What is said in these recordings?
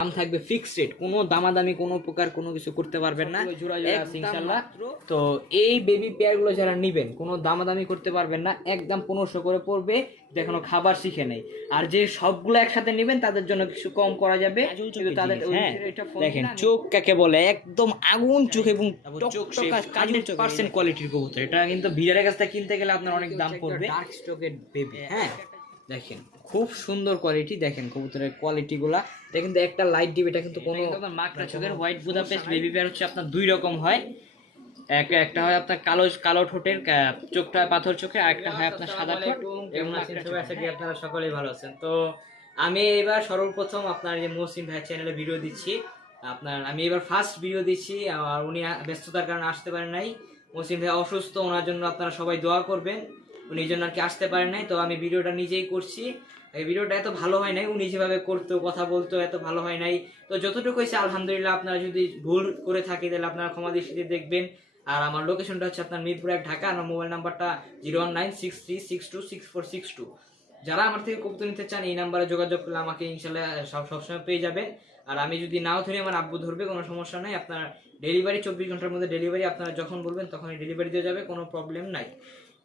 দাম থাকবে fixed rate কোনো দামাদামি কোনো প্রকার কোনো কিছু করতে পারবেন না। তো এই বেবি পেয়ারগুলো যারা নেবেন কোনো দামাদামি করতে পারবেন না। একদম পনেরোশো করে পড়বে এখনও খাবার শিখে নেই। আর যে সবগুলো একসাথে নেবেন তাদের জন্য কিছু কম করা যাবে। তাদের হ্যাঁ। দেখেন চোখ কাকে বলে? একদম আগুন চোখ এবং চোখ পার্সেন্ট কোয়ালিটির কবুতর। এটা কিন্তু কাছ থেকে কিনতে গেলে আপনার অনেক দাম পড়বে। ডার্ক স্টকের বেবি হ্যাঁ। দেখেন খুব সুন্দর কোয়ালিটি দেখেন কবুতরের কোয়ালিটি গুলা। এটা কিন্তু একটা লাইট ডিপ এটা কিন্তু কোনো মাকড়া চোখের হোয়াইট বুদাপেস্ট বেবি পেয়ার হচ্ছে আপনার দুই রকম হয়। এক একটা হয় আপনার কালো কালো ঠোঁটের চোখটা পাথর চোখে আর একটা হয় আপনার সাদা ঠোঁট। এবং আশা করি আপনারা সকলেই ভালো আছেন। তো আমি এবার সর্বপ্রথম আপনার যে মহসিন ভাই চ্যানেলে ভিডিও দিচ্ছি। আপনার আমি এবার ফার্স্ট ভিডিও দিচ্ছি আর উনি ব্যস্ততার কারণে আসতে পারেন নাই। মহসিন ভাই অসুস্থ ওনার জন্য আপনারা সবাই দোয়া করবেন। উনি জন্য আর কি আসতে পারেন নাই তো আমি ভিডিওটা নিজেই করছি। এই ভিডিওটা এত ভালো হয় নাই, উনি যেভাবে করতো, কথা বলতো, এত ভালো হয় নাই। তো যতটুকু হয়েছে, আলহামদুলিল্লাহ আপনারা যদি ভুল করে থাকি, তাহলে আপনারা ক্ষমা দৃষ্টিতে দেখবেন। আর আমার লোকেশনটা হচ্ছে আপনার মিরপুর এক ঢাকা আমার মোবাইল নাম্বারটা zero one nine six three, six two, six four, six two. যারা আমার থেকে কবুতর নিতে চান, এই নাম্বারে যোগাযোগ করলে আমাকে ইনশাল্লাহ সব, সবসময় পেয়ে যাবেন। আর আমি যদি নাও ধরি, আমার আব্বু ধরবে, কোনো সমস্যা নাই। আপনার ডেলিভারি, চব্বিশ ঘণ্টার মধ্যে ডেলিভারি আপনারা যখন বলবেন, তখনই ডেলিভারি দিয়ে যাবে, কোনো প্রবলেম নাই।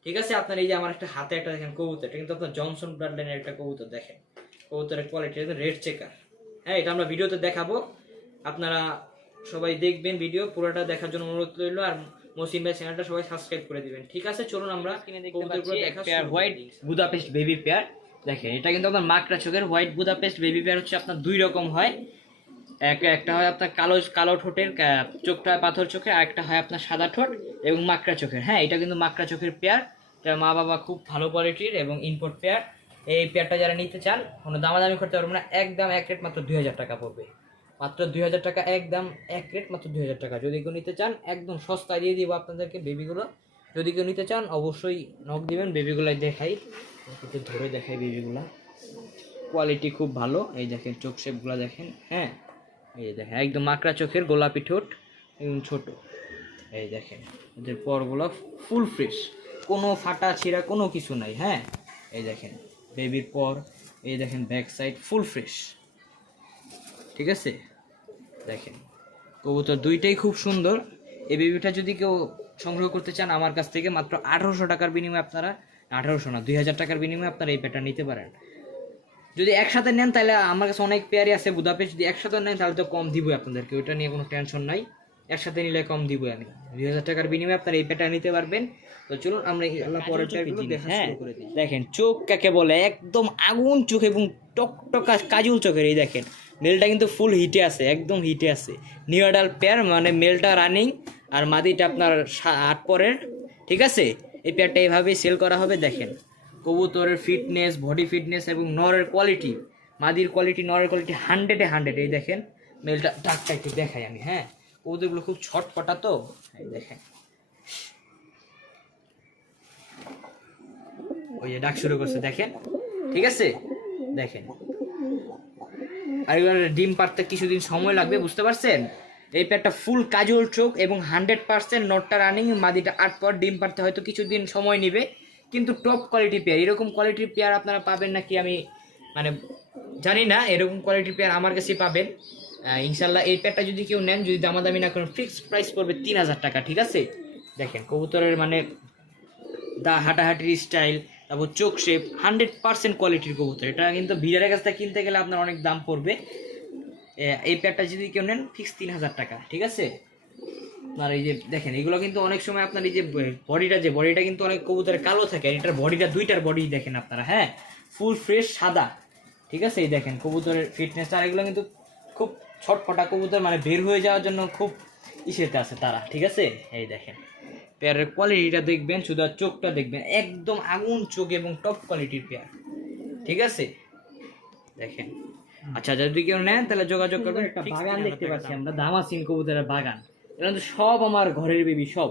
ঠিক আছে আপনার এই যে আমার একটা হাতে একটা দেখেন কবুতর এটা কিন্তু আপনার জনসন ব্লাড লাইনের একটা কবুতর দেখেন। কবুতরের কোয়ালিটি রেড চেকার হ্যাঁ এটা আমরা ভিডিওতে দেখাবো। আপনারা সবাই দেখবেন ভিডিও পুরোটা দেখার জন্য অনুরোধ রইল আর মসিন ভাই চ্যানেলটা সবাই সাবস্ক্রাইব করে দিবেন। ঠিক আছে চলুন আমরা pair white Budapest baby pair দেখেন এটা কিন্তু আপনার মাকড়া চোখের হোয়াইট বুদাপেস্ট বেবি পেয়ার হচ্ছে আপনার দুই রকম হয়। এক একটা হয় আপনার কালো কালো ঠোঁটের চোখটা পাথর চোখে আর একটা হয় আপনার সাদা ঠোঁট এবং মাকড়া চোখের। হ্যাঁ এটা কিন্তু মাকড়া চোখের পেয়ার এটা মা বাবা খুব ভালো কোয়ালিটির এবং ইম্পোর্ট পেয়ার এই পেয়ারটা যারা নিতে চান, কোনো দামাদামি করতে পারবেন না, একদম এক রেট মাত্র দুই হাজার টাকা পড়বে। মাত্র দুই হাজার টাকা, একদম এক রেট মাত্র দুই হাজার টাকা। যদি কেউ নিতে চান, একদম সস্তা দিয়ে দিব আপনাদেরকে বেবিগুলো যদি কেউ নিতে চান, অবশ্যই নখ দিবেন বেবিগুলাই দেখাই। একটু ধরে দেখাই বেবিগুলো কোয়ালিটি খুব ভালো। এই দেখেন, চোখ শেপগুলো দেখেন হ্যাঁ? এই দেখেন, একদম মাকড়া চোখের গোলাপি ঠোঁট এবং ছোট। এই দেখেন, এদের পরগুলো ফুল ফ্রেশ কোনো ফাটা ছিঁড়া কোনো কিছু নাই হ্যাঁ? এই দেখেন বেবির পর, এই দেখেন ব্যাক সাইড ফুল ফ্রেশ ঠিক আছে? দেখেন, কবুতর দুইটাই খুব সুন্দর। এই বেবিটা যদি কেউ সংগ্রহ করতে চান, আমার কাছ থেকে মাত্র আঠারোশো টাকার বিনিময়ে আপনারা, আঠারোশো না, দুই হাজার টাকার বিনিময়ে আপনারা এই পেটা নিতে পারেন। যদি একসাথে নেন, তাহলে আমার কাছে অনেক পেয়ারই আছে বুদাপেস্ট, যদি একসাথে নেন, তাহলে তো কম দিবই আপনাদেরকে, ওইটা নিয়ে কোনো টেনশন নাই। একসাথে নিলে কম দিব আমি। দুই হাজার টাকার বিনিময়ে আপনারা এই পেটা নিতে পারবেন। তো চলুন আমরা ইনশাআল্লাহ পরের পেয়ারগুলো দেখা শুরু করে দিই। দেখেন চোখ কাকে বলে? একদম আগুন চোখ এবং টকটকা কাজুল চোখের এই দেখেন। মেলটা কিন্তু ফুল হিটে আছে একদম হিটে আছে। নিউডাল পেয়ার মানে মেলটা রানিং আর মাদিটা আপনার আট পরের ঠিক আছে? এই পেয়ারটা এইভাবেই সেল করা হবে দেখেন। কবুতরের ফিটনেস বডি ফিটনেস এবং নরের কোয়ালিটি মাদির কোয়ালিটি নরের কোয়ালিটি হান্ড্রেডে হান্ড্রেড এই দেখেন। মেলটা ডাকটা একটু দেখাই আমি হ্যাঁ? কবুতরগুলো খুব ছটপটা তো? দেখেন। ওই যে ডাক শুরু করছে, দেখেন? ঠিক আছে? দেখেন। আর ডিম পারতে কিছুদিন সময় লাগবে, বুঝতে পারছেন? এই পেয়ারটা ফুল কাজল চোখ এবং হান্ড্রেড পার্সেন্ট নটটা রানিং মাদিটা আট পর ডিম পারতে হয়তো কিছুদিন সময় নেবে, কিন্তু টপ কোয়ালিটি পেয়ার এরকম কোয়ালিটির পেয়ার আপনারা পাবেন নাকি আমি মানে জানি না, এরকম কোয়ালিটির পেয়ার আমার কাছেই পাবেন। ইনশাল্লাহ এই পেয়ারটা যদি কেউ নেন, যদি দামাদামি না করেন ফিক্সড প্রাইস পড়বে তিন হাজার টাকা, ঠিক আছে? দেখেন, কবুতরের মানে দা হাঁটাহাঁটির স্টাইল তারপর চোখ শেপ হান্ড্রেড পার্সেন্ট কোয়ালিটির কবুতর। এটা কিন্তু ভিড়ের কাছ থেকে কিনতে গেলে আপনার অনেক দাম পড়বে। এই প্যাডটা যদি কেউ নেন ফিক্স তিন হাজার টাকা, ঠিক আছে? আপনার এই যে, দেখেন, এগুলো কিন্তু অনেক সময় আপনার এই যে বডিটা যে বডিটা কিন্তু অনেক কবুতরের কালো থাকে এটার বডিটা দুইটার বডি দেখেন আপনারা হ্যাঁ? ফুল ফ্রেশ সাদা, ঠিক আছে? এই দেখেন, কবুতরের ফিটনেস আর এগুলো কিন্তু খুব ছটফটা কবুতর মানে বের হয়ে যাওয়ার জন্য খুব ইসেতে আছে তারা ঠিক আছে? এই দেখেন পেয়ারের কোয়ালিটিটা দেখবেন শুধু আর চোখটা দেখবেন একদম আগুন চোখ এবং টপ কোয়ালিটির পেয়ার ঠিক আছে? দেখেন আচ্ছা যদি কেউ নেন তাহলে যোগাযোগ করবেন একটা বাগান দেখতে পাচ্ছি আমরা। দামাসিন কবুতরের বাগান। এটা কিন্তু সব আমার ঘরের বেবি সব।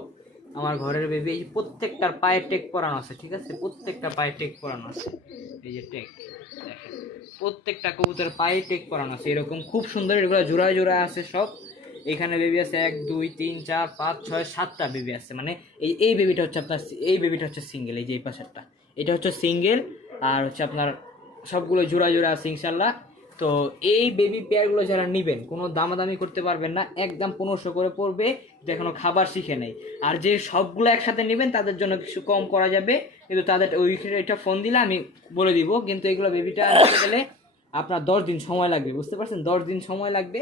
আমার ঘরের বেবি, এই প্রত্যেকটার পায়ে টেক পরানো আছে, ঠিক আছে? প্রত্যেকটা পায়ে টেক পরানো আছে। এই যে টেক প্রত্যেকটা কবুতরের পায়ে টেক পরানো আছে। এরকম খুব সুন্দর, এগুলো জোড়ায় জোড়ায় আছে সব। এখানে বেবি আছে এক, দুই, তিন, চার, পাঁচ, ছয়, সাতটা বেবি আছে। মানে এই এই বেবিটা হচ্ছে আপনার এই বেবিটা হচ্ছে সিঙ্গেল, এই যে এই পাশেরটা। এটা হচ্ছে সিঙ্গেল, আর হচ্ছে আপনার সবগুলো জোড়া জোড়া আছে ইনশাল্লাহ তো এই বেবি পেয়ারগুলো যারা নেবেন, কোনো দামাদামি করতে পারবেন না, একদম পনেরোশো করে পড়বে এখনও খাবার শিখে নেই। আর যে সবগুলো একসাথে নেবেন, তাদের জন্য কিছু কম করা যাবে, কিন্তু তাদের ওই এটা ফোন দিলে আমি বলে দিব, কিন্তু এগুলো বেবিটা নিতে গেলে আপনার দশ দিন সময় লাগবে, বুঝতে পারছেন? দশ দিন সময় লাগবে,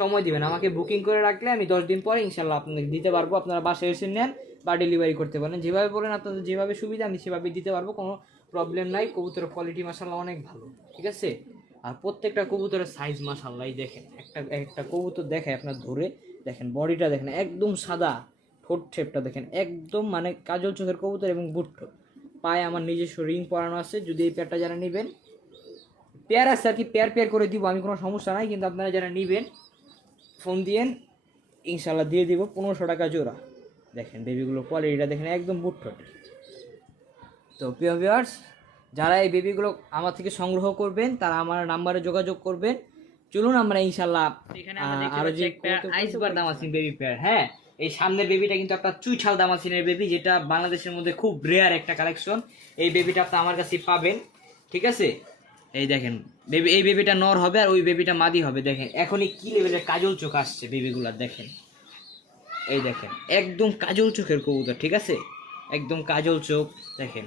সময় দিবেন। আমাকে বুকিং করে রাখলে আমি দশ দিন পরে ইনশাল্লাহ আপনাদের দিতে পারব, আপনারা বাসায় এসে নেন বা ডেলিভারি করতে পারেন। যেভাবে বলেন আপনাদের যেভাবে সুবিধা, আমি সেভাবে দিতে পারব, কোনো প্রবলেম নাই। কবুতরের কোয়ালিটি মাসাল্লাহ অনেক ভালো, ঠিক আছে? আর প্রত্যেকটা কবুতরের সাইজ মাসাল্লাহ এই দেখেন, একটা একটা কবুতর দেখে আপনার ধরে, দেখেন বডিটা দেখেন একদম সাদা, ঠোঁট ঠেপটা দেখেন, একদম মানে কাজল চোখের কবুতর এবং বুট্টো। পায়ে আমার নিজস্ব রিং পরানো আছে, যদি এই পেয়ারটা যারা নেবেন পেয়ার আছে আর কি পেয়ার পেয়ার করে দিব, আমি কোনো সমস্যা নাই, কিন্তু আপনারা যারা নেবেন ফোন দিয়েন ইনশাল্লাহ দিয়ে দিব, পনেরোশো টাকা জোড়া। দেখেন বেবিগুলো কোয়ালিটিটা দেখেন একদম বুট্টো তো প্রিয় যারা এই বেবিগুলো আমার থেকে সংগ্রহ করবেন তারা আমার নাম্বারে যোগাযোগ করবেন। চলুন আমরা ইনশাল্লাহ আরও যে আইসবার দামাসিন বেবি পেয়ার হ্যাঁ? এই সামনের বেবিটা কিন্তু একটা চুইছাল দামাসিনের বেবি যেটা বাংলাদেশের মধ্যে খুব রেয়ার একটা কালেকশন এই বেবিটা আপনি আমার কাছে পাবেন ঠিক আছে? এই দেখেন বেবি এই বেবিটা নর হবে আর ওই বেবিটা মাদি হবে দেখেন। এখনই কি লেভেলের কাজল চোখ আসছে বেবিগুলার দেখেন। এই দেখেন একদম কাজল চোখের কবুতর ঠিক আছে? একদম কাজল চোখ দেখেন।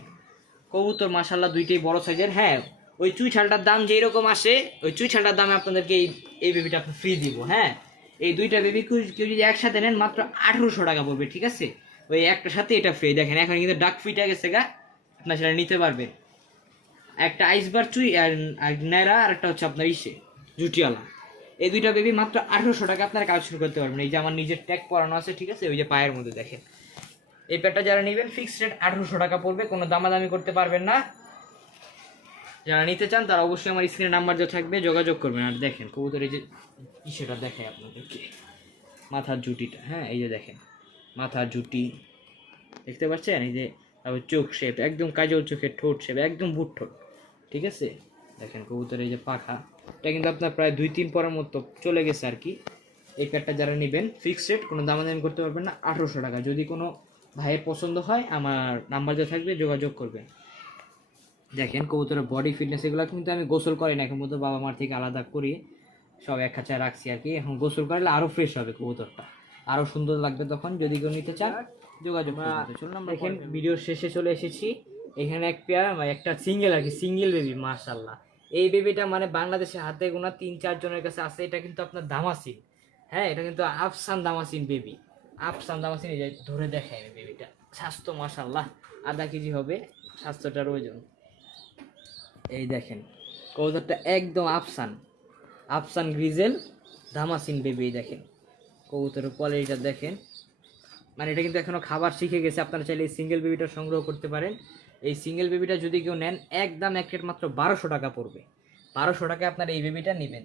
কবুতর মাসাল্লাহ দুইটাই বড় সাইজের। হ্যাঁ ওই চুই ছালটার দাম যেই রকম আসে, ওই চুই ছালটার দামে আপনাদেরকে এই এই বেবিটা ফ্রি দিব হ্যাঁ? এই দুইটা বেবি কেউ যদি একসাথে নেন, মাত্র আঠেরোশো টাকা পড়বে, ঠিক আছে? ওই একটার সাথে এটা ফ্রি দেখেন, এখন কিন্তু ডাক ফিটা গেছে গা, আপনার সেটা নিতে পারবেন। একটা আইসবার চুই আর ন্যাড়া, আর একটা হচ্ছে আপনার ইসে, জুটিওয়ালা। এই দুইটা বেবি মাত্র আঠেরোশো টাকা আপনারা কালেকশন করতে পারবেন। এই যে আমার নিজের ট্যাগ পরানো আছে, ঠিক আছে? ওই যে পায়ের মধ্যে দেখেন। এই প্যাডটা যারা নেবেন ফিক্সড রেট আঠেরোশো টাকা পড়বে, কোনো দামাদামি করতে পারবেন না। যারা নিতে চান, তারা অবশ্যই আমার স্ক্রিনে নাম্বার যে থাকবে, যোগাযোগ করবেন। আর দেখেন, কবুতরের যে ইসেটা দেখায় আপনাদেরকে। মাথার জুটিটা হ্যাঁ এই যে দেখেন, মাথার জুটি দেখতে পাচ্ছেন? এই যে, তারপর চোখ শেপ একদম কাজল চোখের ঠোঁট শেপ একদম বুট ঠোঁট। ঠিক আছে? দেখেন, কবুতরের এই যে পাখা, এটা কিন্তু আপনার প্রায় দুই তিন পরের মতো চলে গেছে আর কি। এই প্যাডটা যারা নেবেন ফিক্সড রেট কোনো দামাদামি করতে পারবেন না, আঠেরোশো টাকা। যদি কোনো ভাইয়ের পছন্দ হয় আমার নাম্বার যে থাকবে যোগাযোগ করবেন দেখেন কবুতরের বডি ফিটনেস এগুলো কিন্তু আমি গোসল করি না এখন মতো বাবা মার থেকে আলাদা করি। সব এক খাঁচায় রাখছি আর কি। এখন গোসল করলে আরও ফ্রেশ হবে কবুতরটা। আরও সুন্দর লাগবে তখন যদি কেউ নিতে চান যোগাযোগ চলুন আমরা দেখেন ভিডিওর শেষে চলে এসেছি। এখানে এক পেয়ার একটা সিঙ্গেল আর কি। সিঙ্গেল বেবি মাশাল্লাহ এই বেবিটা মানে বাংলাদেশে হাতে গোনা তিন চারজনের কাছে আছে এটা কিন্তু আপনার দামাসিন। হ্যাঁ এটা কিন্তু আফসান দামাসিন বেবি আফসান দামাসিন এই যে ধরে দেখায় আমি বেবিটা স্বাস্থ্য মাশাল্লাহ আধা কেজি হবে, স্বাস্থ্যটার ওজন। এই দেখেন, কবুতরটা একদম আফসান আফসান গ্রিজেল ধামাসিন বেবি দেখেন। কবুতরের কোয়ালিটিটা দেখেন। মানে এটা কিন্তু এখনও খাবার শিখে গেছে, আপনারা চাইলে এই সিঙ্গেল বেবিটা সংগ্রহ করতে পারেন। এই সিঙ্গেল বেবিটা যদি কেউ নেন, একদম এক রেট মাত্র বারোশো টাকা পড়বে। বারোশো টাকায় আপনারা এই বেবিটা নেবেন।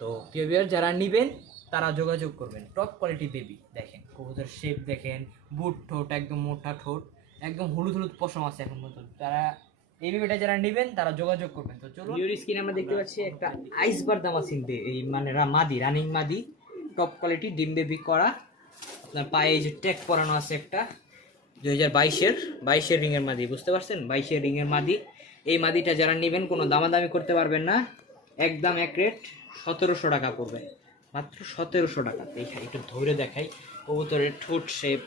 তো প্রিয় যারা নেবেন, তারা যোগাযোগ করবেন। টপ কোয়ালিটি বেবি দেখেন। কবুতর শেপ দেখেন, বুট ঠোঁট, একদম মোটা ঠোঁট, একদম হলুদ হলুদ পশম আছে এখন পর্যন্ত। তারা এই বেবিটা যারা নেবেন, তারা যোগাযোগ করবেন। তো চলুন। ভিডিওর স্ক্রিনে আমরা দেখতে পাচ্ছি একটা আইসবার দামা সিনবে এই মানে মাদি রানিং মাদি টপ কোয়ালিটি ডিম বেবি করা। আপনার পায়ে যে ট্যাগ পরানো আছে একটা, দুই হাজার বাইশের বাইশের রিংয়ের মাদি, বুঝতে পারছেন? বাইশের রিংয়ের মাদি। এই মাদিটা যারা নেবেন, কোনো দামাদামি করতে পারবেন না। একদম এক রেট সতেরোশো টাকা পড়বে। মাত্র সতেরোশো টাকা। দেখাই একটু ধরে দেখাই। কবুতরের ঠোঁট শেপ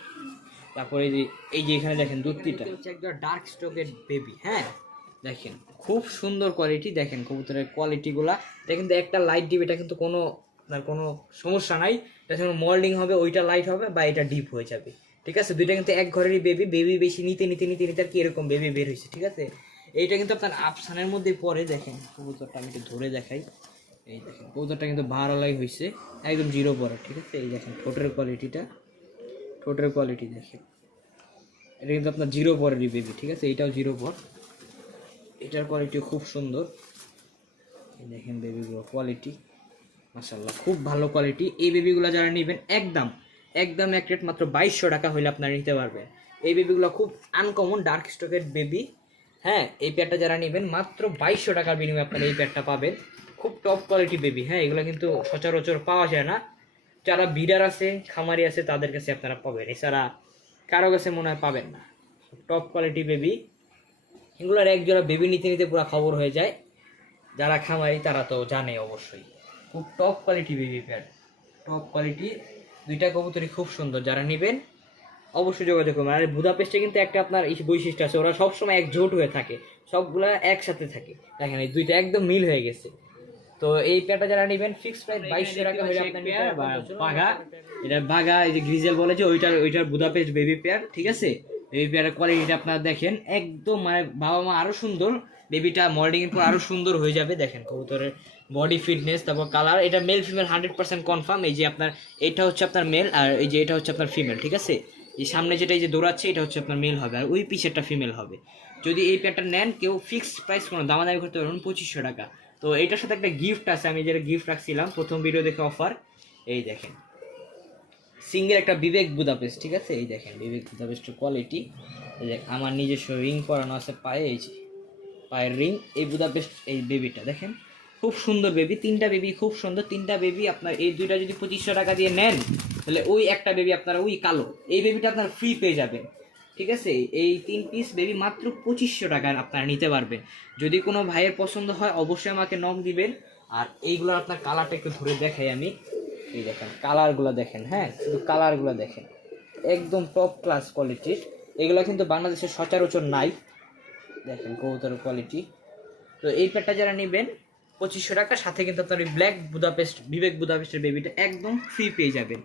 তারপরে এই যে এই যে এখানে দেখেন দুধটিটা। হচ্ছে একদম ডার্ক স্টকের বেবি হ্যাঁ? দেখেন খুব সুন্দর কোয়ালিটি দেখেন কবুতরের কোয়ালিটিগুলা এটা কিন্তু একটা লাইট ডিপ এটা কিন্তু কোনো আপনার কোনো সমস্যা নাই। এটা যখন মল্ডিং হবে ওইটা লাইট হবে বা এটা ডিপ হয়ে যাবে। ঠিক আছে? দুইটা কিন্তু এক ঘরেরই বেবি বেবি বেশি নিতে নিতে নিতে নিতে আর কি এরকম বেবি বের হয়েছে ঠিক আছে? এইটা কিন্তু আপনার আফসানের মধ্যে পরে দেখেন। কবুতরটা আমি একটু ধরে দেখাই। এই দেখেন, কবুতরটা কিন্তু ভাড়ালাই হয়েছে একদম জিরো পরে ঠিক আছে? এই দেখেন, ঠোঁটের কোয়ালিটিটা ঠোঁটের কোয়ালিটি দেখেন। এটা কিন্তু আপনার জিরো পরেরই বেবি ঠিক আছে? এইটাও জিরো পর এটার কোয়ালিটি খুব সুন্দর। এই দেখেন বেবিগুলো কোয়ালিটি মাসাল্লাহ খুব ভালো কোয়ালিটি এই বেবিগুলো যারা নেবেন, একদম একদম এক রেট মাত্র বাইশশো টাকা হলে আপনারা নিতে পারবেন। এই বেবিগুলো খুব আনকমন ডার্ক স্টকের বেবি হ্যাঁ? এই প্যাডটা যারা নেবেন, মাত্র বাইশশো টাকার বিনিময়ে আপনারা এই প্যাডটা পাবেন। খুব টপ কোয়ালিটি বেবি হ্যাঁ এগুলো কিন্তু সচরাচর পাওয়া যায় না। যারা বিডার আছে, খামারি আছে, তাদের কাছে আপনারা পাবেন। এছাড়া কারও কাছে মনে হয় পাবেন না। টপ কোয়ালিটি বেবি এগুলোর এক জোড়া বেবি নিতে নিতে পুরো খবর হয়ে যায়। যারা খামারি, তারা তো জানে অবশ্যই। খুব top quality baby pad top quality দুইটা কবুতরই খুব সুন্দর। যারা নেবেন, অবশ্যই যোগাযোগ করবেন। আর বুদাপেস্টে কিন্তু একটা আপনার বৈশিষ্ট্য আছে। ওরা সবসময় একজোট হয়ে থাকে। সবগুলা একসাথে থাকে। দেখেন, এই দুইটা একদম মিল হয়ে গেছে। তো এই প্যাডটা যারা নেবেন ফিক্স প্রাইস বাইশশো টাকা হলে আপনার বাঘা এটা বাঘা এই যে গ্রিজেল বলে যে ওইটার ওইটার বুদাপেস্ট বেবি পেয়ার ঠিক আছে? বেবি পেয়ারের কোয়ালিটিটা আপনারা দেখেন একদম মানে বাবা মা আরও সুন্দর। বেবিটা মল্ডিং এর পর আরও সুন্দর হয়ে যাবে দেখেন কবুতরের বডি ফিটনেস তারপর কালার এটা male female hundred percent confirm এই যে আপনার এটা হচ্ছে আপনার মেল আর এই যে এটা হচ্ছে আপনার ফিমেল ঠিক আছে? এই সামনে যেটা এই যে দৌড়াচ্ছে এটা হচ্ছে আপনার মেল হবে আর ওই পিছেরটা ফিমেল হবে। যদি এই প্যাডটা নেন কেউ ফিক্সড প্রাইস কোনো দামাদামি করতে পারবেন পঁচিশশো টাকা। তো এটার সাথে একটা গিফট আছে, আমি যেটা গিফট রাখছিলাম, প্রথম ভিডিও দেখে অফার এই দেখেন। সিঙ্গেল একটা বিবেক বুদাপেস্ট ঠিক আছে? এই দেখেন বিবেক বুদাপেস্টের কোয়ালিটি আমার নিজস্ব রিং পরানো আছে পায়ে, এই যে, পায়ের রিং এই বুদাপেস্ট এই বেবিটা দেখেন? খুব সুন্দর বেবি তিনটা বেবি খুব সুন্দর, তিনটা বেবি আপনার, এই দুইটা যদি পঁচিশশো টাকা দিয়ে নেন, তাহলে ওই একটা বেবি আপনারা ওই কালো, এই বেবিটা আপনার ফ্রি পেয়ে যাবেন। ঠিক আছে? এই তিন পিস বেবি মাত্র পঁচিশশো টাকায় আপনারা নিতে পারবেন যদি কোনো ভাইয়ের পছন্দ হয়, অবশ্যই আমাকে নক দিবেন। আর এইগুলোর আপনার কালারটা একটু ধরে দেখাই আমি। এই দেখেন কালারগুলো দেখেন হ্যাঁ? শুধু কালারগুলো দেখেন। একদম টপ ক্লাস কোয়ালিটির এগুলো কিন্তু বাংলাদেশের সচরাচর নাই। দেখেন কবুতরের কোয়ালিটি তো এই প্যাডটা যারা নেবেন, পঁচিশশো টাকা, সাথে কিন্তু আপনার ওই ব্ল্যাক বুদাপেস্ট বিবেক বুদাপেস্টের বেবিটা একদম ফ্রি পেয়ে যাবেন।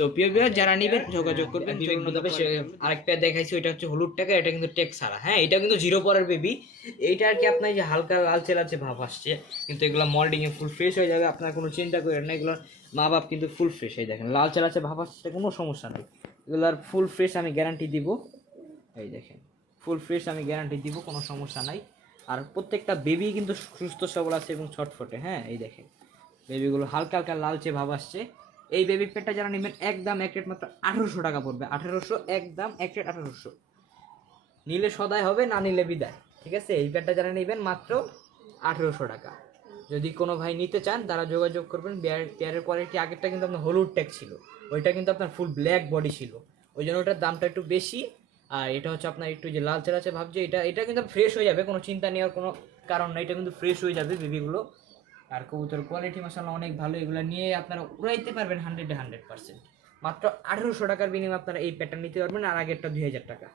তো প্রিয় বিভাগ যারা নেবেন যোগাযোগ করবেন বিবেক বুদাপেস্ট আরেক দেখাইছি ওইটা হচ্ছে হলুদ টাকা এটা কিন্তু টেক ছাড়া। হ্যাঁ এটা কিন্তু জিরো পরের বেবি এইটা আর কি আপনার যে হালকা লালচে লালচে ভাব আসছে কিন্তু এগুলো মল্ডিং এ ফুল ফ্রেশ হয়ে যাবে আপনার কোনো চিন্তা করেন না এগুলোর মা বাপ কিন্তু ফুল ফ্রেশ এই দেখেন লালচে লালচে ভাব আসছে কোনো সমস্যা নেই। এগুলোর ফুল ফ্রেশ আমি গ্যারান্টি দিব। এই দেখেন ফুল ফ্রেশ আমি গ্যারান্টি দিব কোনো সমস্যা নাই। আর প্রত্যেকটা বেবি কিন্তু সুস্থ সবল আছে এবং ছটফটে হ্যাঁ এই দেখেন। বেবিগুলো হালকা হালকা লালচে ভাব আসছে। এই বেবি পেটটা যারা নেবেন, একদম এক রেট মাত্র আঠেরোশো টাকা পড়বে। আঠেরোশো, একদম এক রেট আঠেরোশো। নিলে সদায় হবে, না নিলে বিদায়। ঠিক আছে? এই প্যাডটা যারা নেবেন, মাত্র আঠেরোশো টাকা। যদি কোনো ভাই নিতে চান, তারা যোগাযোগ করবেন। পেয়ার, পেয়ারের কোয়ালিটি আগেরটা কিন্তু আপনার হলুদ ট্যাগ ছিল। ওইটা কিন্তু আপনার ফুল ব্ল্যাক বডি ছিল। ওই জন্য ওটার দামটা একটু বেশি। আর এটা হচ্ছে আপনার একটু যে লাল চেলাচে ভাবছে, এটা এটা কিন্তু ফ্রেশ হয়ে যাবে। কোনো চিন্তা নেওয়ার কোনো কারণ নাই। এটা কিন্তু ফ্রেশ হয়ে যাবে বেবিগুলো আর কবুতর কোয়ালিটি মাসাল্লাহ অনেক ভালো এগুলো নিয়ে আপনারা উড়াইতে পারবেন হান্ড্রেডে হান্ড্রেড পার্সেন্ট মাত্র আঠেরোশো টাকার বিনিময়ে আপনারা এই প্যাটার্ন নিতে পারবেন আর আগেরটা দুই হাজার টাকা।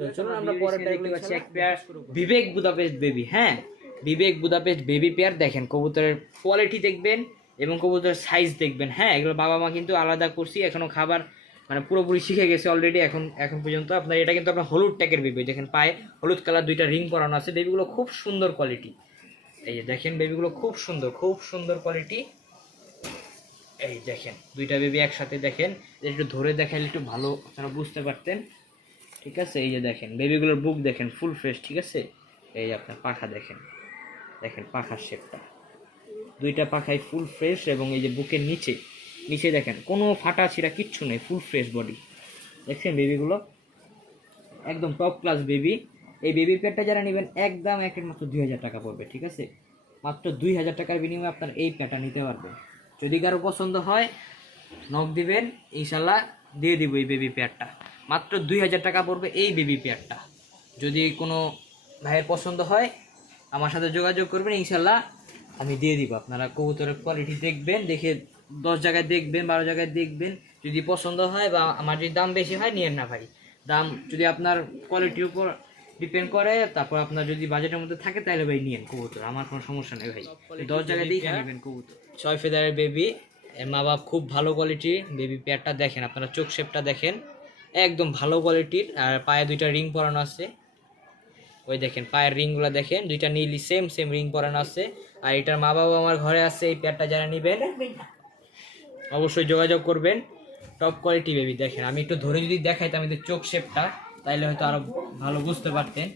তো চলুন আমরা পরের দেখতে পাচ্ছি এক পেয়ার বিবেক বুদাপেস্ট বেবি হ্যাঁ? বিবেক বুদাপেস্ট বেবি পেয়ার দেখেন কবুতরের কোয়ালিটি দেখবেন এবং কবুতরের সাইজ দেখবেন হ্যাঁ? এগুলো বাবা মা কিন্তু আলাদা করছি এখনও খাবার মানে পুরোপুরি শিখে গেছে অলরেডি এখন এখন পর্যন্ত আপনার এটা কিন্তু আপনার হলুদ ট্যাকের বেবি দেখেন পায়ে হলুদ কালার দুইটা রিং পরানো আছে বেবিগুলো খুব সুন্দর কোয়ালিটি এই যে দেখেন বেবিগুলো খুব সুন্দর খুব সুন্দর কোয়ালিটি এই দেখেন, দুইটা বেবি একসাথে দেখেন। একটু ধরে দেখাইলে একটু ভালো, আপনারা বুঝতে পারতেন। ঠিক আছে? এই যে দেখেন বেবিগুলোর বুক দেখেন ফুল ফ্রেশ ঠিক আছে? এই যে আপনার পাখা দেখেন। দেখেন পাখার শেপটা দুইটা পাখায় ফুল ফ্রেশ এবং এই যে বুকের নিচে। নিচে দেখেন, কোনো ফাটা ছিঁড়া কিচ্ছু নেই ফুল ফ্রেশ বডি দেখছেন বেবিগুলো একদম টপ ক্লাস বেবি এই বেবি প্যাডটা যারা নেবেন, একদম এক এক মাত্র দুই হাজার টাকা পড়বে, ঠিক আছে? মাত্র দুই হাজার টাকার বিনিময়ে আপনার এই প্যাডটা নিতে পারবেন। যদি কারও পছন্দ হয় নখ দিবেন, ইনশাল্লাহ দিয়ে দিব এই বেবি প্যাডটা মাত্র দুই হাজার টাকা পড়বে এই বেবি প্যাডটা যদি কোনো ভাইয়ের পছন্দ হয়, আমার সাথে যোগাযোগ করবেন, ইনশাল্লাহ আমি দিয়ে দিব। আপনারা কবুতরের কোয়ালিটি দেখবেন, দেখে দশ জায়গায় দেখবেন, বারো জায়গায় দেখবেন। যদি পছন্দ হয় বা আমার যদি দাম বেশি হয়, নিয়েন না ভাই। দাম যদি আপনার কোয়ালিটির উপর ডিপেন্ড করে তারপর আপনার যদি বাজেটের মধ্যে থাকে তাহলে ভাই নিয়েন কবুতর। আমার কোনো সমস্যা নেই ভাই। দশ জায়গায় দেখে নেবেন কবুতর। ছয় ফেদারের বেবি মা বাপ খুব ভালো কোয়ালিটির বেবি পেয়ারটা দেখেন আপনারা চোখ শেপটা দেখেন। একদম ভালো কোয়ালিটির আর পায়ে দুইটা রিং পরানো আছে। ওই দেখেন পায়ের রিংগুলো দেখেন দুইটা নীলি সেম সেম রিং পরানো আছে। আর এটার মা বাবা আমার ঘরে আছে এই পেয়ারটা যারা নেবেন অবশ্যই যোগাযোগ করবেন। টপ কোয়ালিটি বেবি দেখেন আমি একটু ধরে যদি দেখাইতাম এদের চোখ শেপটা তাইলে হয়তো আরও ভালো বুঝতে পারতেন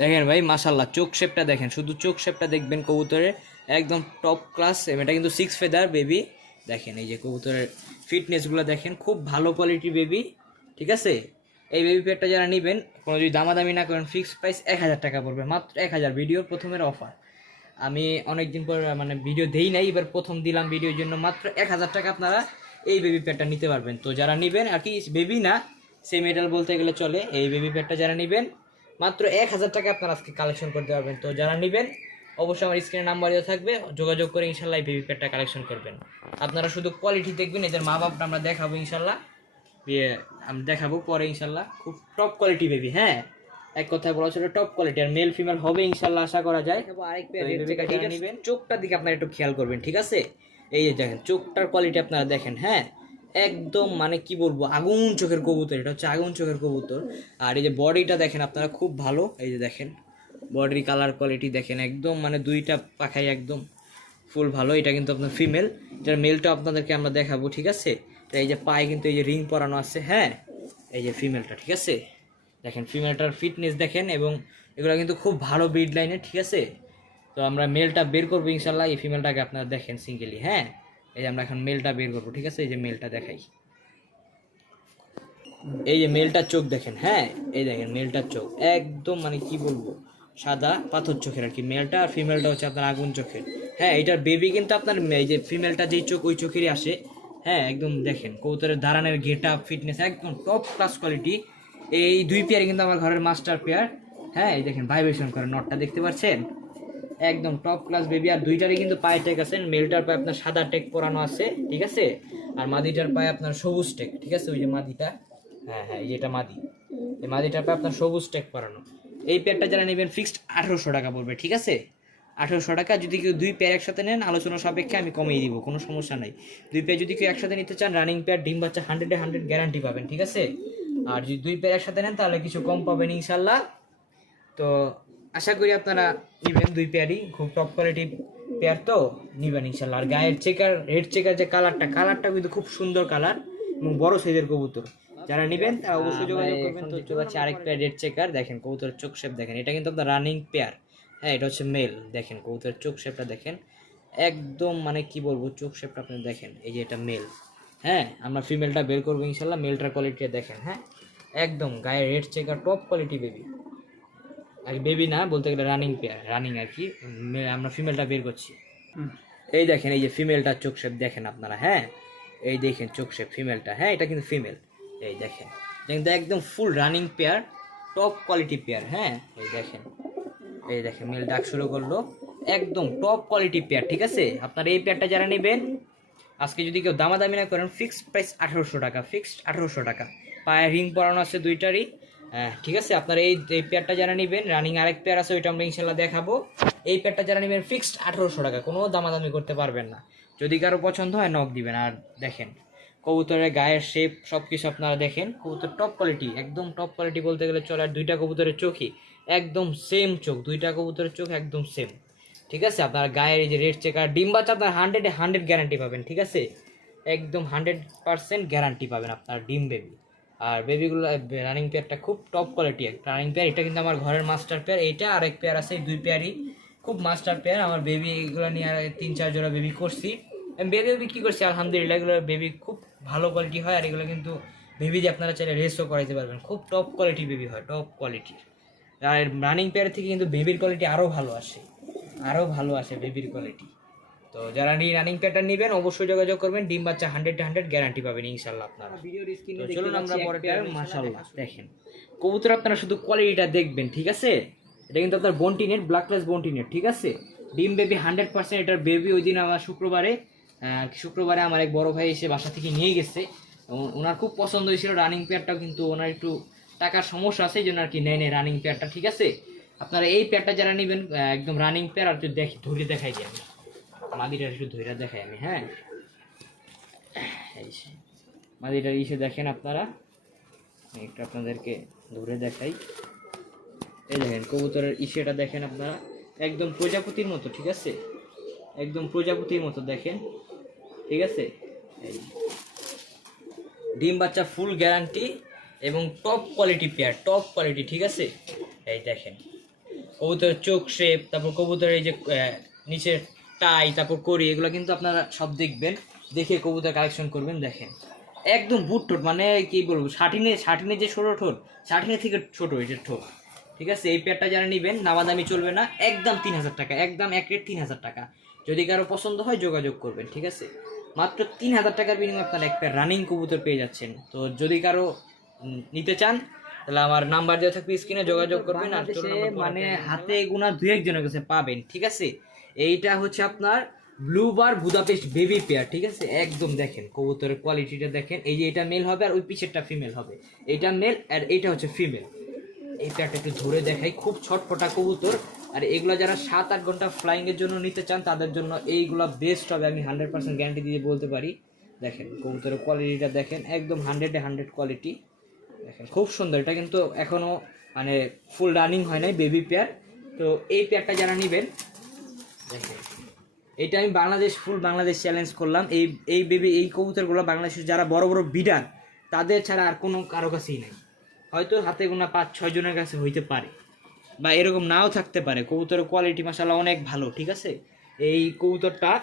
দেখেন ভাই মাসাল্লাহ চোখ শেপটা দেখেন, শুধু চোখ শেপটা দেখবেন কবুতরের একদম টপ ক্লাস এটা কিন্তু সিক্স ফেদার বেবি দেখেন, এই যে কবুতরের ফিটনেসগুলো দেখেন, খুব ভালো কোয়ালিটি বেবি ঠিক আছে? এই বেবি পেয়ারটা যারা নেবেন, কোনো যদি দামাদামি না করেন ফিক্সড প্রাইস এক হাজার টাকা পড়বে, মাত্র এক হাজার ভিডিওর প্রথমের অফার আমি অনেকদিন পর মানে ভিডিও দেই নাই, এবার প্রথম দিলাম ভিডিওর জন্য, মাত্র এক হাজার টাকা আপনারা এই বেবি প্যাডটা নিতে পারবেন। তো যারা নেবেন আর কি বেবি না সেই মেডাল বলতে গেলে চলে এই বেবি প্যাডটা যারা নেবেন মাত্র এক হাজার টাকা আপনারা আজকে কালেকশন করতে পারবেন। তো যারা নেবেন অবশ্যই আমার স্ক্রিনে নাম্বার দেওয়া থাকবে যোগাযোগ করে ইনশাল্লাহ এই বেবি প্যাডটা কালেকশন করবেন। আপনারা শুধু কোয়ালিটি দেখবেন এদের মা বাপটা আমরা দেখাবো ইনশাল্লাহ। দিয়ে আমি দেখাবো পরে ইনশাল্লাহ। খুব টপ কোয়ালিটি বেবি হ্যাঁ? এক কথায় বলা ছিল টপ কোয়ালিটি আর মেল ফিমেল হবে ইনশাল্লাহ আশা করা যায়। আরেক নেবেন চোখটার দিকে আপনারা একটু খেয়াল করবেন ঠিক আছে? এই যে দেখেন, চোখটার কোয়ালিটি আপনারা দেখেন হ্যাঁ? একদম মানে কি বলব, আগুন চোখের কবুতর, এটা হচ্ছে আগুন চোখের কবুতর। আর এই যে বডিটা দেখেন আপনারা, খুব ভালো। এই যে দেখেন বডির কালার কোয়ালিটি দেখেন, একদম মানে দুইটা পাখাই একদম ফুল ভালো। এটা কিন্তু আপনার ফিমেল এটার মেলটা আপনাদেরকে আমরা দেখাবো, ঠিক আছে? এই যে পায়ে কিন্তু এই যে রিং পরানো আছে হ্যাঁ? এই যে ফিমেলটা ঠিক আছে? দেখেন ফিমেলটার ফিটনেস দেখেন এবং এগুলো কিন্তু খুব ভালো ব্রিড লাইনে ঠিক আছে? তো আমরা মেলটা বের করব ইনশাল্লাহ, এই ফিমেলটাকে আপনারা দেখেন সিঙ্গেলি হ্যাঁ? এই যে আমরা এখন মেলটা বের করব, ঠিক আছে? এই যে মেলটা দেখাই। এই যে মেলটার চোখ দেখেন হ্যাঁ? এই দেখেন মেলটার চোখ, একদম মানে কি বলব? সাদা পাথর চোখের আর কি মেলটা আর ফিমেলটা হচ্ছে আপনার আগুন চোখের। হ্যাঁ এটার বেবি কিন্তু আপনার এই যে ফিমেলটা যেই চোখ, ওই চোখেরই আসে। হ্যাঁ একদম দেখেন কৌতরের দাঁড়ানোর গেট আপ ফিটনেস একদম টপ ক্লাস কোয়ালিটি এই দুই পেয়ারে কিন্তু আমার ঘরের মাস্টার পেয়ার হ্যাঁ এই দেখেন ভাইব্রেশন করে নটটা, দেখতে পাচ্ছেন? একদম টপ ক্লাস বেবি আর দুইটারই কিন্তু পায়ে টেক আছে। মেলটার পায়ে আপনার সাদা টেক পরানো আছে, ঠিক আছে? আর মাদিটার পায়ে আপনার সবুজ টেক ঠিক আছে? ওই যে মাদিটা। হ্যাঁ হ্যাঁ এটা মাদি। এই মাদিটার পায়ে আপনার সবুজ টেক পরানো। এই পেয়ারটা যারা নেবেন ফিক্সড আঠেরোশো টাকা পড়বে, ঠিক আছে? আঠেরোশো টাকা যদি কেউ দুই পেয়ার একসাথে নেন, আলোচনা সাপেক্ষে আমি কমিয়ে দিব, কোনো সমস্যা নাই। দুই পেয়ার যদি কেউ একসাথে নিতে চান রানিং পেয়ার ডিম বাচ্চা হান্ড্রেডে হান্ড্রেড গ্যারান্টি পাবেন, ঠিক আছে? আর যদি দুই পেয়ার একসাথে নেন, তাহলে কিছু কম পাবেন ইনশাল্লাহ। তো আশা করি আপনারা নেবেন দুই পেয়ারই খুব টপ কোয়ালিটি পেয়ার তো নেবেন ইনশাল্লাহ। আর গায়ের চেকার হেড চেকার যে কালারটা কালারটা কিন্তু খুব সুন্দর কালার এবং বড় সাইজের কবুতর। যারা নেবেন তারা অবশ্যই যোগাযোগ করবেন। তো দেখতে পাচ্ছি আরেক পেয়ার রেড চেকার দেখেন কবুতরের চোখ শেপ দেখেন। এটা কিন্তু আপনার রানিং পেয়ার হ্যাঁ এটা হচ্ছে মেল দেখেন কবুতরের চোখ শেপটা দেখেন। একদম মানে কি বলব চোখ শেপটা আপনি দেখেন এই যে এটা মেল হ্যাঁ আমরা ফিমেলটা বের করব ইনশাল্লাহ মেলটার কোয়ালিটি দেখেন হ্যাঁ। একদম গায়ের red checker top quality baby আর বেবি না বলতে গেলে রানিং পেয়ার রানিং আর কি আমরা ফিমেলটা বের করছি। এই দেখেন এই যে ফিমেলটা চোখ শেপ দেখেন আপনারা হ্যাঁ? এই দেখেন চোখ শেপ ফিমেলটা হ্যাঁ? এটা কিন্তু ফিমেল এই দেখেন কিন্তু একদম full running pair top quality pair হ্যাঁ? এই দেখেন এই দেখেন মেল ডাক শুরু করল একদম টপ কোয়ালিটি পেয়ার ঠিক আছে? আপনারা এই পেয়ারটা যারা নেবেন আজকে যদি কেউ দামাদামি না করেন ফিক্সড প্রাইস আঠারোশো টাকা ফিক্সড আঠারোশো টাকা। পায়ে রিং পরানো আছে দুইটারই ঠিক আছে, আপনারা এই এই পেয়ারটা যারা নেবেন রানিং আরেক পেয়ার আছে, ওইটা আমরা ইনশাল্লাহ দেখাবো। এই পেয়ারটা যারা নেবেন ফিক্সড আঠারোশো টাকা, কোনো দামাদামি করতে পারবেন না। যদি কারও পছন্দ হয় নক দিবেন। আর দেখেন, কবুতরের গায়ের শেপ সব কিছু আপনারা দেখেন। কবুতর টপ কোয়ালিটি একদম টপ কোয়ালিটি বলতে গেলে চলে, আর দুইটা কবুতরের চোখই একদম সেম চোখ, দুইটা কবুতরের চোখ একদম সেম ঠিক আছে, আপনার গায়ের যে রেড চেকার ডিম বাচ্চা আপনার হান্ড্রেডে হান্ড্রেড গ্যারান্টি পাবেন, ঠিক আছে? একদম হান্ড্রেড পার্সেন্ট গ্যারান্টি পাবেন আপনার ডিম বেবি আর বেবিগুলো রানিং পেয়ারটা খুব টপ কোয়ালিটি রানিং পেয়ার এটা কিন্তু আমার ঘরের মাস্টার পেয়ার এইটা আরেক পেয়ার আছে দুই পেয়ারই খুব মাস্টার পেয়ার আমার বেবি এগুলো নিয়ে আর তিন, চার জোড়া বেবি করছি। বেবিও বিক্রি করছি, আলহামদুলিল্লাহ, এগুলো বেবি খুব ভালো কোয়ালিটি হয় আর এগুলো কিন্তু বেবি যে আপনারা চাইলে রেসও করাইতে পারবেন। খুব টপ কোয়ালিটি বেবি হয় টপ কোয়ালিটি আর রানিং পেয়ার থেকে কিন্তু বেবির কোয়ালিটি আরও ভালো আসে আরও ভালো আসে বেবির কোয়ালিটি তো যারা রানিং প্যাটার্ন নেবেন অবশ্যই যোগাযোগ করবেন। ডিম বাচ্চা হান্ড্রেড হান্ড্রেড গ্যারান্টি পাবেন ইনশাল্লাহ আপনারা। চলুন আমরা পরে মাশাল্লাহ দেখেন। কবুতর আপনারা শুধু কোয়ালিটিটা দেখবেন ঠিক আছে? এটা কিন্তু আপনার বন্টি নেট ব্ল্যাক প্লাস বন্টি নেট ঠিক আছে? ডিম বেবি হান্ড্রেড পার্সেন্ট এটার বেবি ওই দিন আমার শুক্রবারে শুক্রবারে আমার এক বড় ভাই এসে বাসা থেকে নিয়ে গেছে। ওনার খুব পছন্দ হয়েছিল রানিং পেয়ারটাও কিন্তু ওনার একটু টাকার সমস্যা আছে এই জন্য আর কি নেয় নেয় রানিং পেয়ারটা ঠিক আছে? আপনারা এই পেয়ারটা যারা নেবেন একদম রানিং পেয়ার আর একটু দেখি ধরে দেখাই দিই আমি। মাদিটা একটু ধরে দেখাই আমি হ্যাঁ। মাদিটার ইসে দেখেন আপনারা? আমি একটু আপনাদেরকে ধরে দেখাই। এই দেখেন, কবুতরের ইসেটা দেখেন আপনারা? একদম প্রজাপতির মতো, ঠিক আছে? একদম প্রজাপতির মতো দেখেন, ঠিক আছে? এই ডিম বাচ্চা ফুল গ্যারান্টি এবং top quality pair top quality ঠিক আছে? এই দেখেন, কবুতরের চোখ শেপ তারপর কবুতরের এই যে নিচের টাই তারপর করি এগুলো কিন্তু আপনারা সব দেখবেন। দেখে কবুতর কালেকশন করবেন দেখেন। একদম বুট ঠোঁট মানে কি বলব ষাটিনে ষাটিনে যে ছোটো ঠোঁট ষাটিনে থেকে ছোটো যে ঠোঁট। ঠিক আছে? এই পেয়ারটা যারা নেবেন নামাদামি চলবে না একদম তিন হাজার টাকা একদম এক রেট তিন হাজার টাকা। যদি কারও পছন্দ হয় যোগাযোগ করবেন ঠিক আছে? মাত্র তিন হাজার টাকার বিনিময়ে আপনারা এক পেয়ার রানিং কবুতর পেয়ে যাচ্ছেন। তো যদি কারও নিতে চান তাহলে আমার নাম্বার দেওয়া থাকবে স্ক্রিনে যোগাযোগ করবেন আর মানে হাতে গোনা দু একজনের কাছে পাবেন ঠিক আছে? এইটা হচ্ছে আপনার ব্লুবার বুদাপেস্ট বেবি পেয়ার ঠিক আছে? একদম দেখেন, কবুতরের কোয়ালিটিটা দেখেন। এই যে এটা মেল হবে আর ওই পিছেরটা ফিমেল হবে। এটা মেল আর এইটা হচ্ছে ফিমেল এই পেয়ারটা একটু ধরে দেখাই, খুব ছটফটা কবুতর। আর এগুলো যারা সাত আট ঘণ্টা ফ্লাইংয়ের জন্য নিতে চান, তাদের জন্য এইগুলো বেস্ট হবে, আমি হান্ড্রেড পার্সেন্ট গ্যারান্টি দিয়ে বলতে পারি। দেখেন, কবুতরের কোয়ালিটিটা দেখেন, একদম হান্ড্রেডে হান্ড্রেড কোয়ালিটি দেখেন, খুব সুন্দর। এটা কিন্তু এখনও মানে ফুল রানিং হয় নাই বেবি পেয়ার তো এই পেয়ারটা যারা নেবেন এটা আমি বাংলাদেশ ফুল বাংলাদেশ চ্যালেঞ্জ করলাম। এই এই বেবি এই কবুতরগুলো বাংলাদেশের যারা বড় বড় বিডার তাদের ছাড়া আর কোনো কারও কাছেই নাই। হয়তো হাতে গোনা পাঁচ, ছয় জনের কাছে হইতে পারে। বা এরকম নাও থাকতে পারে। কবুতরের কোয়ালিটি মশালা অনেক ভালো, ঠিক আছে? এই কবুতরটা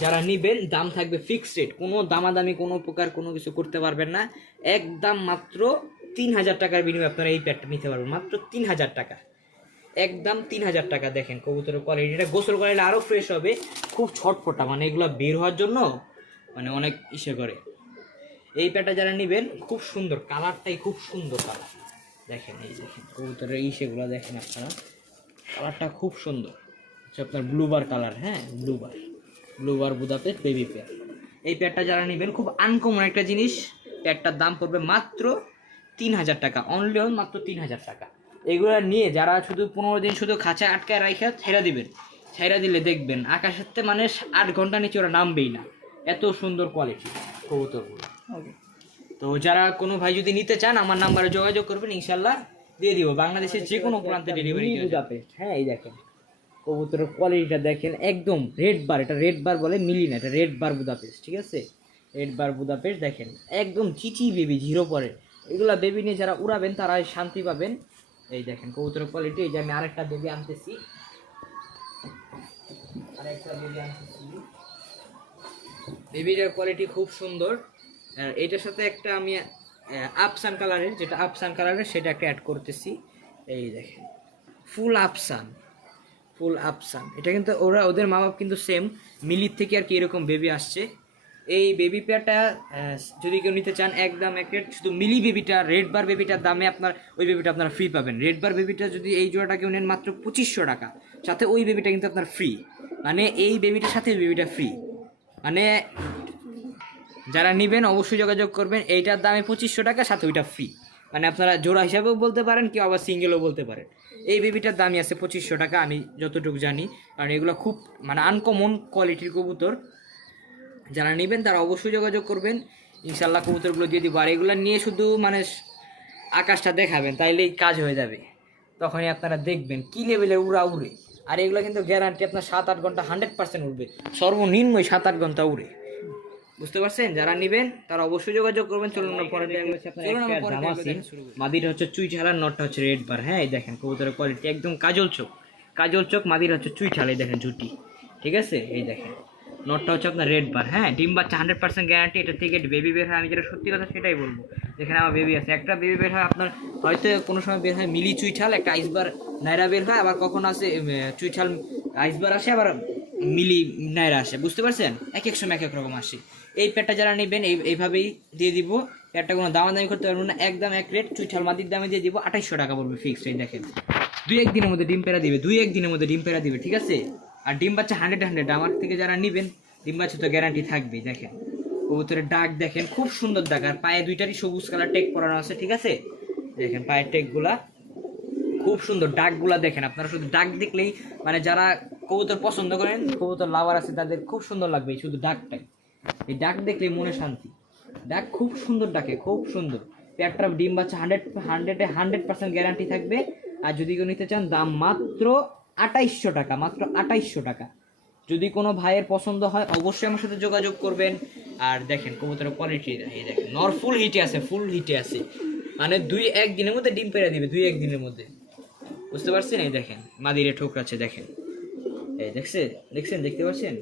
যারা নিবেন, দাম থাকবে ফিক্সড রেট কোনো দামাদামি, কোনো প্রকার কোনো কিছু করতে পারবেন না। একদম মাত্র তিন হাজার টাকার বিনিময়ে আপনারা এই প্যাডটা নিতে পারবেন। মাত্র তিন হাজার টাকা। একদম তিন হাজার টাকা দেখেন কবুতরের কোয়ালিটিটা গোসল করাইলে আরও ফ্রেশ হবে। খুব ছটফটা মানে এগুলো বের হওয়ার জন্য মানে অনেক ইসে করে। এই প্যাডটা যারা নেবেন, খুব সুন্দর কালারটাই খুব সুন্দর কালার। দেখেন, এই দেখেন, কবুতরের ইসেগুলো দেখেন আপনারা। কালারটা খুব সুন্দর। হচ্ছে আপনার ব্লুবার কালার হ্যাঁ ব্লুবার ব্লুবার বুদাতে বেবি পেয়ার এই প্যাডটা যারা নেবেন, খুব আনকমন একটা জিনিস। প্যাডটার দাম পড়বে মাত্র তিন হাজার টাকা। অনলি মাত্র তিন হাজার টাকা। এগুলো নিয়ে যারা শুধু পনেরো দিন শুধু খাঁচায় আটকায় রাখে ছেড়া দিবেন। ছেড়া দিলে দেখবেন আকাশের থেকে মানে আট ঘণ্টা নিচে ওরা নামবেই না। এত সুন্দর কোয়ালিটি কবুতরগুলো তো যারা কোনো ভাই যদি নিতে চান আমার নাম্বারে যোগাযোগ করবেন ইনশাল্লাহ দিয়ে দিব। বাংলাদেশের যে কোনো প্রান্তে ডেলিভারি হ্যাঁ এই দেখেন। কবুতরের কোয়ালিটিটা দেখেন একদম রেড বার এটা রেড বার বলে মিলি না এটা রেড বার বুদাপেস্ট ঠিক আছে? রেড বার বুদাপেস্ট দেখেন একদম চিচি বেবি জিরো পরে। এগুলা বেবি নিয়ে যারা উড়াবেন তারা শান্তি পাবেন। এই দেখেন, কবুতরের কোয়ালিটি এই যে আমি আরেকটা বেবি আনতেছি। আরেকটা বেবি আনতেছি। বেবিটার কোয়ালিটি খুব সুন্দর। এটার সাথে একটা আমি আপসান কালারের যেটা আপসান কালারের সেটা একটা অ্যাড করতেছি। এই দেখেন ফুল আপসান ফুল আপসান এটা কিন্তু ওরা, ওদের মা বাপ কিন্তু সেম মিলির থেকে আর কি এরকম বেবি আসছে। এই বেবি পেয়ারটা যদি কেউ নিতে চান, একদম এক রেট শুধু মিলি বেবিটা রেড বার বেবিটার দামে আপনার, ওই বেবিটা আপনারা ফ্রি পাবেন। রেড বার বেবিটা যদি এই জোড়াটা কেউ নেন, মাত্র পঁচিশশো টাকা। সাথে ওই বেবিটা কিন্তু আপনার ফ্রি মানে এই বেবিটার সাথে বেবিটা ফ্রি মানে যারা নেবেন, অবশ্যই যোগাযোগ করবেন। এইটার দামে পঁচিশশো টাকা, সাথে ওইটা ফ্রি মানে আপনারা জোড়া হিসাবেও বলতে পারেন, কেউ আবার সিঙ্গেলও বলতে পারেন। এই বেবিটার দামই আছে পঁচিশশো টাকা, আমি যতটুকু জানি। কারণ এগুলো খুব মানে আনকমন কোয়ালিটির কবুতর। যারা নেবেন তারা অবশ্যই যোগাযোগ করবেন। ইনশাল্লাহ কবুতরগুলো দিয়ে দিব আর এগুলো নিয়ে শুধু মানে আকাশটা দেখাবেন তাইলেই কাজ হয়ে যাবে। তখনই আপনারা দেখবেন কি লেভেলের উড়া উড়ে। আর এগুলো কিন্তু গ্যারান্টি আপনার সাত আট ঘণ্টা হান্ড্রেড পার্সেন্ট উঠবে সর্বনিম্নই সাত আট ঘণ্টা উড়ে। বুঝতে পারছেন? যারা নেবেন তারা অবশ্যই যোগাযোগ করবেন। চলুন আমরা পরে চলুন আমরা মাদির হচ্ছে চুই ছালার নটটা হচ্ছে রেড বার হ্যাঁ এই দেখেন কবুতরের কোয়ালিটি একদম কাজল চোখ। কাজল চোখ মাদির হচ্ছে চুই ছাল এই দেখেন ঝুটি। ঠিক আছে? এই দেখেন। নটটা হচ্ছে আপনার রেড বার হ্যাঁ? ডিম বাচ্চা হান্ড্রেড পার্সেন্ট গ্যারান্টি এটা থেকে বেবি বের হয়, আমি যেটা সত্যি কথা সেটাই বলব। যেখানে আমার বেবি আছে। একটা বেবি বের হয় আপনার, হয়তো কোনো সময় বের হয় মিলি চুইঠাল একটা আইসবার নাইরা বের হয়, আবার কখনো আসে চুইঠাল আইসবার আসে, আবার মিলি নাইরা আসে। বুঝতে পারছেন? এক এক সময়, এক এক রকম আসে। এই প্যাডটা যারা নেবেন, এই, এইভাবেই দিয়ে দিব। প্যাডটা কোনো দামাদামি করতে পারব না। একদম এক রেট চুইঠাল মাদির দামে দিয়ে দিব। আঠাইশশো টাকা পড়বে ফিক্সড এই দেখেন। দুই এক দিনের মধ্যে ডিম পেরা দিবে, দুই এক দিনের মধ্যে ডিম পেরা দিবে, ঠিক আছে? আর ডিম বাচ্চা হান্ড্রেড হান্ড্রেড আমার থেকে যারা নেবেন, ডিম বাচ্চা তো গ্যারান্টি থাকবেই, দেখেন। কবুতরের ডাক দেখেন, খুব সুন্দর ডাক, আর পায়ে দুইটারই সবুজ কালার টেক পরানো আছে, ঠিক আছে? দেখেন পায়ের টেকগুলা খুব সুন্দর ডাকগুলা দেখেন, আপনারা শুধু ডাক দেখলেই মানে যারা কবুতর পছন্দ করেন, কবুতর লাভার আছে, তাদের খুব সুন্দর লাগবে শুধু ডাকটাই। এই ডাক দেখলেই মনে শান্তি। ডাক খুব সুন্দর ডাকে, খুব সুন্দর। পেয়ারটা ডিম বাচ্চা হান্ড্রেড হান্ড্রেডে হান্ড্রেড পার্সেন্ট গ্যারান্টি থাকবে, আর যদি কেউ নিতে চান, দাম মাত্র আঠাইশশো টাকা মাত্র আঠাইশশো টাকা। যদি কোনো ভাইয়ের পছন্দ হয় অবশ্যই আমার সাথে যোগাযোগ করবেন। আর দেখেন কবুতরের কোয়ালিটি এই দেখেন নর ফুল হিটে আছে ফুল হিটে আছে। মানে দুই এক দিনের মধ্যে ডিম পেড়ে দিবে দুই এক দিনের মধ্যে। বুঝতে পারছেন? এই দেখেন মাদিরে ঠোকরাচ্ছে দেখেন। এই দেখছে দেখছেন দেখতে পাচ্ছেন?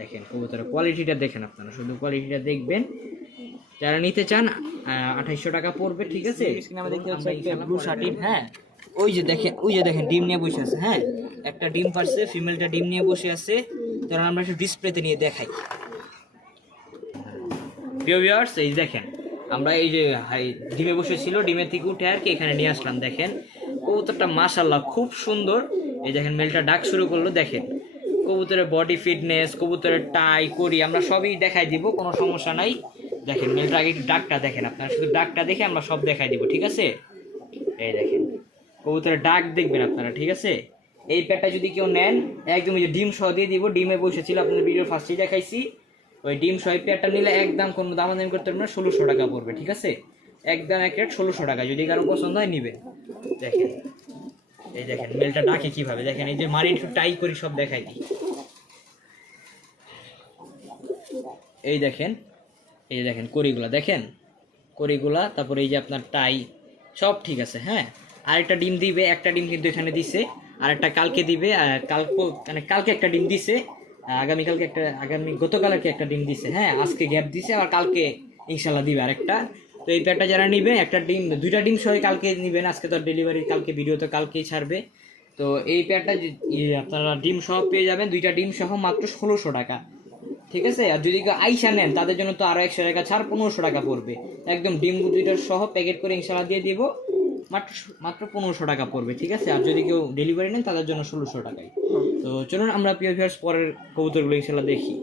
দেখেন কবুতরের কোয়ালিটিটা দেখেন আপনারা শুধু কোয়ালিটিটা দেখবেন। যারা নিতে চান আঠাইশশো টাকা পড়বে ঠিক আছে? দেখতে পাচ্ছি ব্লু শার্টিন হ্যাঁ? ওই যে দেখেন, ওই যে দেখেন, ডিম নিয়ে বসে আছে হ্যাঁ? একটা ডিম পারছে ফিমেলটা ডিম নিয়ে বসে আছে। তখন আমরা একটু ডিসপ্লেতে নিয়ে দেখাই। ভিউয়ার্স এই দেখেন, আমরা এই যে, হাই, ডিমে বসেছিল ডিমে থেকে উঠে আর কি এখানে নিয়ে আসলাম, দেখেন। কবুতরটা মাশাল্লাহ খুব সুন্দর। এই দেখেন মেলটা ডাক শুরু করল, দেখেন। কবুতরের বডি ফিটনেস কবুতরের টাই করি আমরা সবই দেখাই দিব, কোনো সমস্যা নাই। দেখেন মেলটা আগে একটু ডাকটা দেখেন আপনারা, শুধু ডাকটা দেখে আমরা সব দেখাই দিব, ঠিক আছে? এই দেখেন। কবুতরের ডাক দেখবেন আপনারা, ঠিক আছে? এই প্যাডটা যদি কেউ নেন, একদম যে ডিম সহ দিয়ে দিব, ডিমে বসেছিল, আপনাদের ভিডিও ফার্স্টেই দেখাইছি। ওই ডিম সহ প্যাডটা নিলে একদম কোনো দামাদামি করতে পারবেন না, ষোলোশো টাকা পড়বে, ঠিক আছে? একদম এক রেট ষোলোশো টাকা, যদি কারও পছন্দ হয় নিবে। দেখেন, এই দেখেন, মেলটা ডাকে কীভাবে? দেখেন, এই যে মারি একটু টাই করি সব দেখাই দিই। এই দেখেন এই দেখেন করিগুলা দেখেন? করিগুলা তারপরে এই যে আপনার টাই, সব ঠিক আছে হ্যাঁ? আরেকটা ডিম দিবে, একটা ডিম কিন্তু এখানে দিছে আর একটা কালকে দিবে, আর কাল মানে কালকে একটা ডিম দিছে আগামীকালকে একটা, আগামী গতকালকে একটা ডিম দিছে হ্যাঁ আজকে গ্যাপ দিছে, আবার কালকে ইনশাল্লাহ দিবে আরেকটা। তো এই প্যাকটা যারা নিবে, একটা ডিম, দুইটা ডিম সহ কালকে নিবেন আজকে তো ডেলিভারি কালকে ভিডিও তো কালকেই ছাড়বে। তো এই প্যাকটা আপনারা ডিম সহ পেয়ে যাবেন, দুইটা ডিম সহ মাত্র ষোলোশো টাকা। ঠিক আছে? আর যদি কেউ আইসা নেন, তাদের জন্য তো আরও একশো টাকা ছাড়, পনেরোশো টাকা পড়বে। একদম ডিম দুইটা সহ প্যাকেট করে ইনশাল্লাহ দিয়ে দিব। মাত্র মাত্র পনেরোশো টাকা পড়বে ঠিক আছে? আর যদি কেউ ডেলিভারি নেন তাদের জন্য ষোলোশো টাকায় তো চলুন আমরা পিওর ভিউয়ার্স পরের কবুতরগুলো ইনশাল্লাহ দেখি।